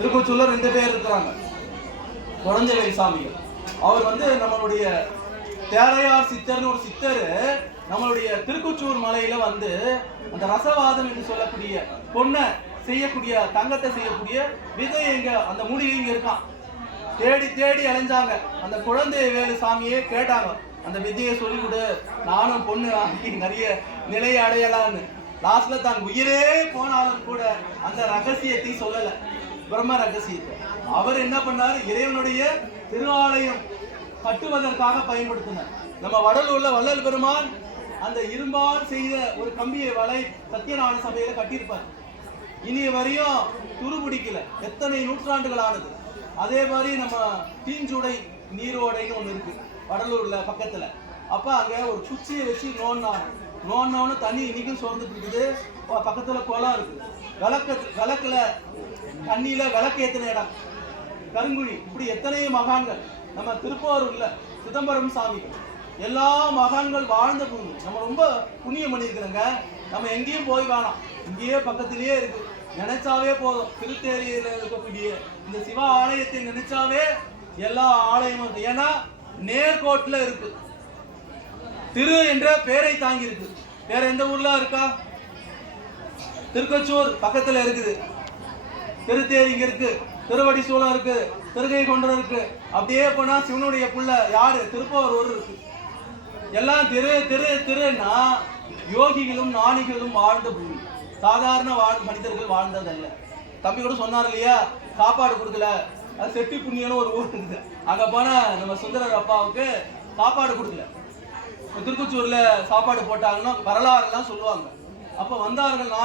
திருக்கோச்சூர்ல ரெண்டு பேர் இருக்கிறாங்க. குழந்தை சாமி. அவர் வந்து நம்மளுடைய தேரையார் சித்தர்னு ஒரு சித்தர் நம்மளுடைய திருக்குச்சூர் மலையில வந்து அந்த ரசவாதம் என்று சொல்லக்கூடிய பொண்ணை செய்யக்கூடிய தங்கத்தை செய்யக்கூடிய விதை இங்க அந்த மூலிகை இங்க இருக்கான். தேடி தேடி அலைஞ்சாங்க. அந்த குழந்தை வேலு சாமியே கேட்டாங்க. அந்த விதையை சொல்லிவிடு நானும் பொண்ணு ஆகி நிறைய நிலையை அடையலான்னு லாஸ்ட்ல தான் உயிரே போனாலும் கூட அந்த ரகசியத்தை சொல்லல. பிரம்ம ரகசியத்தை. அவர் என்ன பண்ணாரு? இறைவனுடைய திருவாலயம் கட்டுவதற்காக பயன்படுத்தினார். நம்ம வடலூர்ல வள்ளல் பெருமான் அந்த இரும்பால் செய்த ஒரு கம்பியை வலை சத்தியநாராயண சபையில கட்டியிருப்பார். இனி வரையும் துருபிடிக்கல எத்தனை நூற்றாண்டுகள் ஆனது. அதே மாதிரி நம்ம தீஞ்சுடை நீரோடைன்னு ஒன்று இருக்கு. வடலூர்ல பக்கத்துல. அப்ப அங்க ஒரு குச்சியை வச்சு நோண்டாங்க நோண்டோன்னு தண்ணி இன்னைக்கும் சுரந்துட்டு இருக்குது. பக்கத்தில் பக்கத்துல குளம் இருக்கு. விளக்கு விளக்குல தண்ணியில விளக்கு ஏத்தின இடம். கருங்குழி. இப்படி எத்தனை மகான்கள். நம்ம திருப்போரூர்ல சிதம்பரம் சாமி. எல்லா மகான்கள் வாழ்ந்த பூமி. நம்ம ரொம்ப புண்ணியம் பண்ணியிருக்கிறோங்க. நம்ம எங்கேயும் போய் வேணாம் இங்கேயே பக்கத்திலேயே இருக்கு. நினைச்சாவே போதும். திருத்தேரியில இருக்கக்கூடிய இந்த சிவ ஆலயத்தை நினைச்சாவே எல்லா ஆலயமும் ஏன்னா நேர்கோட்டில் இருக்குது திரு என்ற பெயரை தாங்கி இருக்கு வேற எந்த ஊர்ல இருக்கா? திருக்கச்சூர் பக்கத்துல இருக்குது. திருத்தேரி இங்க இருக்கு. திருவடி சூழம் இருக்கு. திருகை கொண்டது இருக்கு. அப்படியே போனா சிவனுடைய புள்ள யாரு? திருப்பவரூர் இருக்கு. எல்லாம் திரு திரு திருன்னா யோகிகளும் ஞானிகளும் வாழ்ந்த பூமி. சாதாரண வாழ் மனிதர்கள் வாழ்ந்ததல்ல. தம்பி கூட சொன்னார் இல்லையா? சாப்பாடு கொடுக்கல. அது செட்டி புண்ணியம்னு ஒரு ஊர் இருக்குது. அங்கே போனால் நம்ம சுந்தரர் அப்பாவுக்கு சாப்பாடு கொடுக்கல. திருக்குச்சூரில் சாப்பாடு போட்டாங்கன்னா வரலாறு எல்லாம் சொல்லுவாங்க. அப்ப வந்தார்கள்